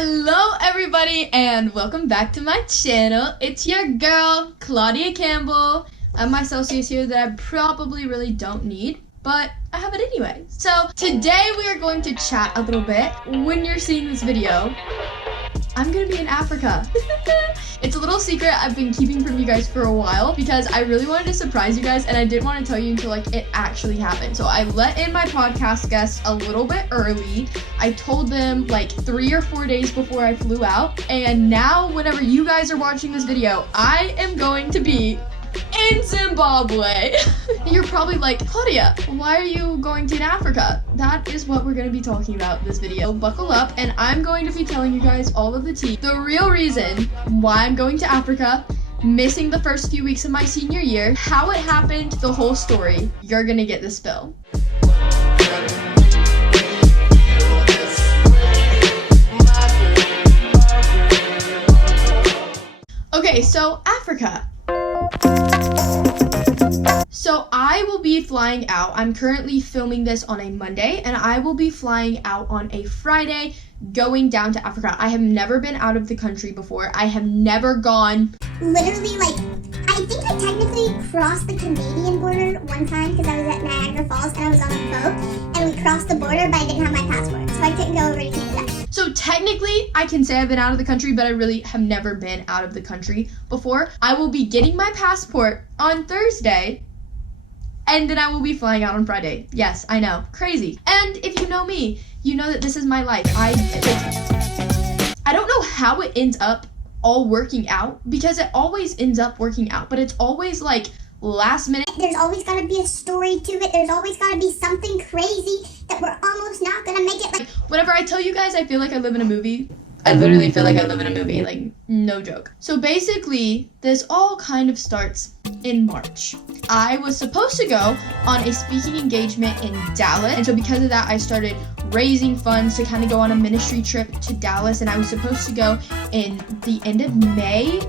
Hello everybody and welcome back to my channel. It's your girl, Claudia Campbell. I have my Celsius here that I probably really don't need, but I have it anyway. So today we are going to chat a little bit. When you're seeing this video, I'm gonna be in Africa. It's a little secret I've been keeping from you guys for a while because I really wanted to surprise you guys and I didn't want to tell you until it actually happened. So I let in my podcast guests a little bit early. I told them 3 or 4 days before I flew out, and now whenever you guys are watching this video, I am going to be in Zimbabwe. You're probably like, Claudia, why are you going to Africa? That is what we're going to be talking about this video. Buckle up, and I'm going to be telling you guys all of the tea. The real reason why I'm going to Africa, missing the first few weeks of my senior year, how it happened, the whole story. You're going to get the spill. Okay, so Africa. So I will be flying out. I'm currently filming this on a Monday, and I will be flying out on a Friday, going down to Africa. I have never been out of the country before. I have never gone. Literally, I think I technically crossed the Canadian border one time because I was at Niagara Falls and I was on a boat, and we crossed the border, but I didn't have my passport, so I couldn't go over to Canada. So technically, I can say I've been out of the country, but I really have never been out of the country before. I will be getting my passport on Thursday, and then I will be flying out on Friday. Yes, I know, crazy. And if you know me, you know that this is my life. I don't know how it ends up all working out, because it always ends up working out, but it's always last minute. There's always got to be a story to it. There's always got to be something crazy that we're almost not going to make it. Whenever I tell you guys I feel like I live in a movie, I literally feel like I live in a movie, no joke. So basically, this all kind of starts in March. I was supposed to go on a speaking engagement in Dallas, and so because of that, I started raising funds to kind of go on a ministry trip to Dallas, and I was supposed to go in the end of May,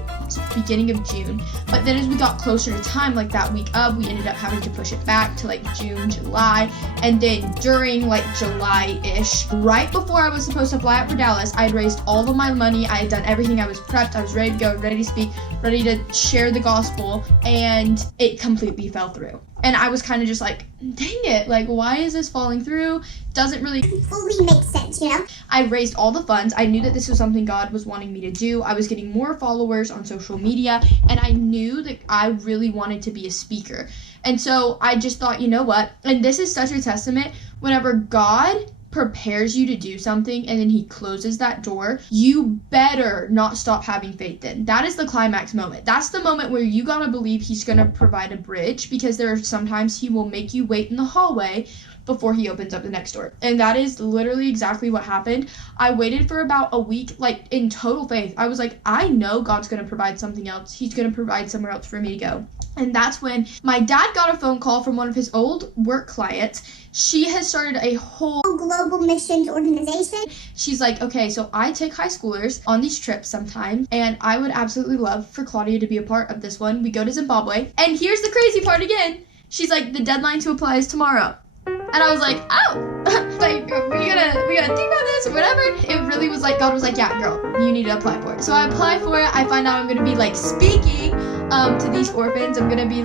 beginning of June. But then as we got closer to time, that week of, we ended up having to push it back to June, July, and then during July-ish, right before I was supposed to fly out for Dallas, I had raised all of my money. I had done everything. I was prepped. I was ready to go, ready to speak, ready to share the gospel, and it completely fell through. And I was kind of just dang it, why is this falling through? Doesn't really fully make sense, you know? I raised all the funds. I knew that this was something God was wanting me to do. I was getting more followers on social media, and I knew that I really wanted to be a speaker. And so I just thought, you know what? And this is such a testament. Whenever God prepares you to do something and then he closes that door, you better not stop having faith then. That is the climax moment. That's the moment where you gotta believe he's gonna provide a bridge, because there are sometimes he will make you wait in the hallway before he opens up the next door. And that is literally exactly what happened. I waited for about a week, in total faith. I was I know God's gonna provide something else. He's gonna provide somewhere else for me to go. And that's when my dad got a phone call from one of his old work clients. She has started a whole global missions organization. She's okay, so I take high schoolers on these trips sometimes, and I would absolutely love for Claudia to be a part of this one. We go to Zimbabwe, and here's the crazy part again. She's the deadline to apply is tomorrow. And I was oh, we gotta think about this or whatever. It really was God was yeah, girl, you need to apply for it. So I apply for it. I find out I'm gonna be speaking to these orphans. I'm gonna be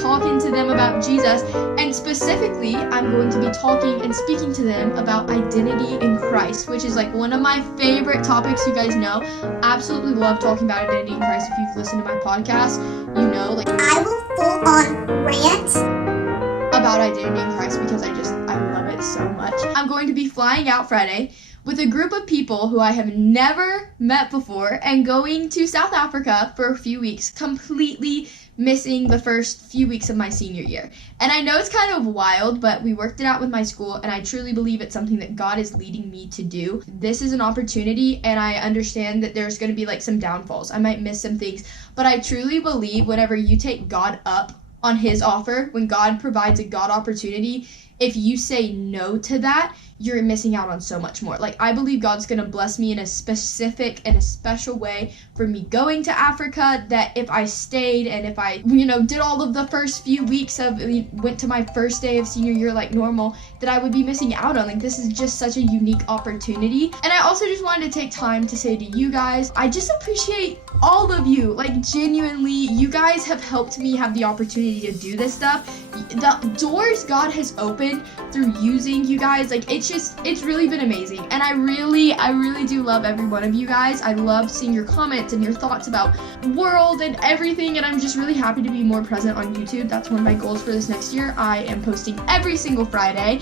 talking to them about Jesus, and specifically I'm going to be talking and speaking to them about identity in Christ, which is one of my favorite topics. You guys know, absolutely love talking about identity in Christ. If you've listened to my podcast, you know I will full on rant about identity in Christ because I love it so much. I'm going to be flying out Friday with a group of people who I have never met before and going to South Africa for a few weeks, completely missing the first few weeks of my senior year. And I know it's kind of wild, but we worked it out with my school, and I truly believe it's something that God is leading me to do. This is an opportunity, and I understand that there's going to be some downfalls. I might miss some things, but I truly believe whenever you take God up on his offer, when God provides a God opportunity, if you say no to that, you're missing out on so much more. Like, I believe God's gonna bless me in a specific and a special way for me going to Africa, that if I stayed and if I, did all of the first few weeks went to my first day of senior year like normal, that I would be missing out on. Like, this is just such a unique opportunity. And I also just wanted to take time to say to you guys, I just appreciate all of you. Like, genuinely, you guys have helped me have the opportunity to do this stuff. The doors God has opened through using you guys, like, it's really been amazing. And I really do love every one of you guys. I love seeing your comments and your thoughts about world and everything, and I'm just really happy to be more present on YouTube. That's one of my goals for this next year. I am posting every single Friday,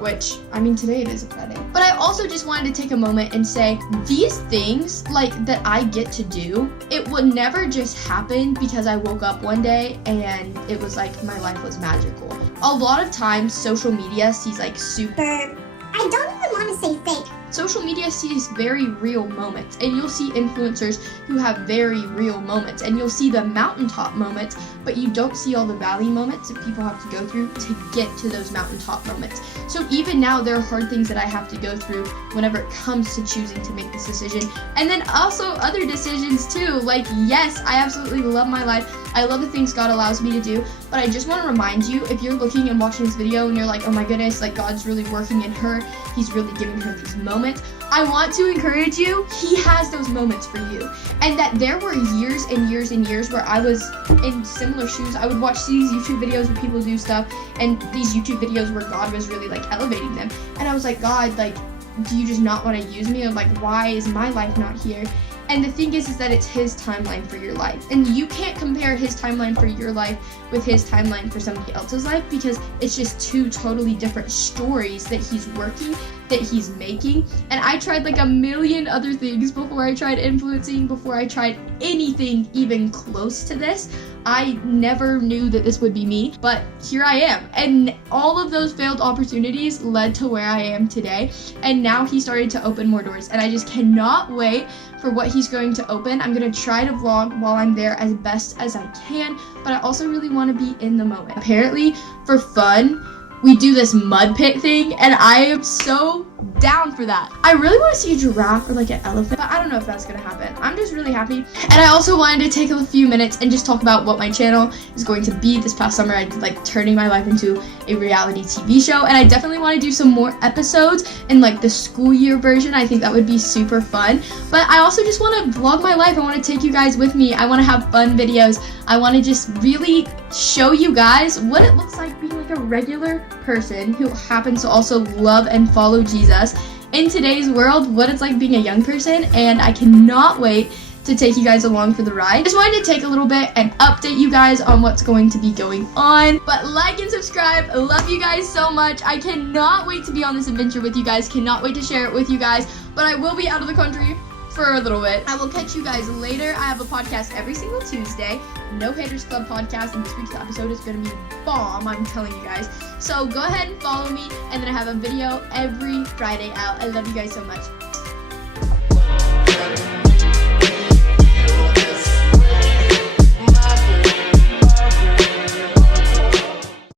which, today it is a Friday. But I also just wanted to take a moment and say, these things, like, that I get to do, it would never just happen because I woke up one day and it was like my life was magical. A lot of times, social media sees, like, I don't even want to say fake. Social media sees very real moments, and you'll see influencers who have very real moments, and you'll see the mountaintop moments, but you don't see all the valley moments that people have to go through to get to those mountaintop moments. So even now, there are hard things that I have to go through whenever it comes to choosing to make this decision, and then also other decisions too. Like, yes, I absolutely love my life. I love the things God allows me to do, but I just want to remind you, if you're looking and watching this video and you're like, oh my goodness, like, God's really working in her, He's really giving her these moments, I want to encourage you, He has those moments for you. And that there were years and years and years where I was in similar shoes. I would watch these YouTube videos where people do stuff, and these YouTube videos where God was really, like, elevating them. And I was like, God, like, do you just not want to use me? Or, like, why is my life not here? And the thing is that it's His timeline for your life. And you can't compare His timeline for your life with His timeline for somebody else's life, because it's just two totally different stories that He's working, that He's making. And I tried like a million other things before I tried influencing, before I tried anything even close to this. I never knew that this would be me, but here I am. And all of those failed opportunities led to where I am today. And now He started to open more doors, and I just cannot wait for what He's going to open. I'm going to try to vlog while I'm there as best as I can, but I also really want to be in the moment. Apparently, for fun, we do this mud pit thing, and I am so down for that. I really want to see a giraffe or like an elephant, but I don't know if that's gonna happen. I'm just really happy. And I also wanted to take a few minutes and just talk about what my channel is going to be. This past summer, I did like turning my life into a reality TV show, and I definitely want to do some more episodes in like the school year version. I think that would be super fun. But I also just want to vlog my life. I want to take you guys with me. I want to have fun videos. I want to just really show you guys what it looks like being like a regular person who happens to also love and follow Jesus in today's world, what it's like being a young person, and I cannot wait to take you guys along for the ride. Just wanted to take a little bit and update you guys on what's going to be going on. But like and subscribe. I love you guys so much. I cannot wait to be on this adventure with you guys. Cannot wait to share it with you guys. But I will be out of the country for a little bit. I will catch you guys later. I have a podcast every single Tuesday. No Haters Club podcast, and this week's episode is going to be bomb, I'm telling you guys. So go ahead and follow me, and then I have a video every Friday out. I love you guys so much.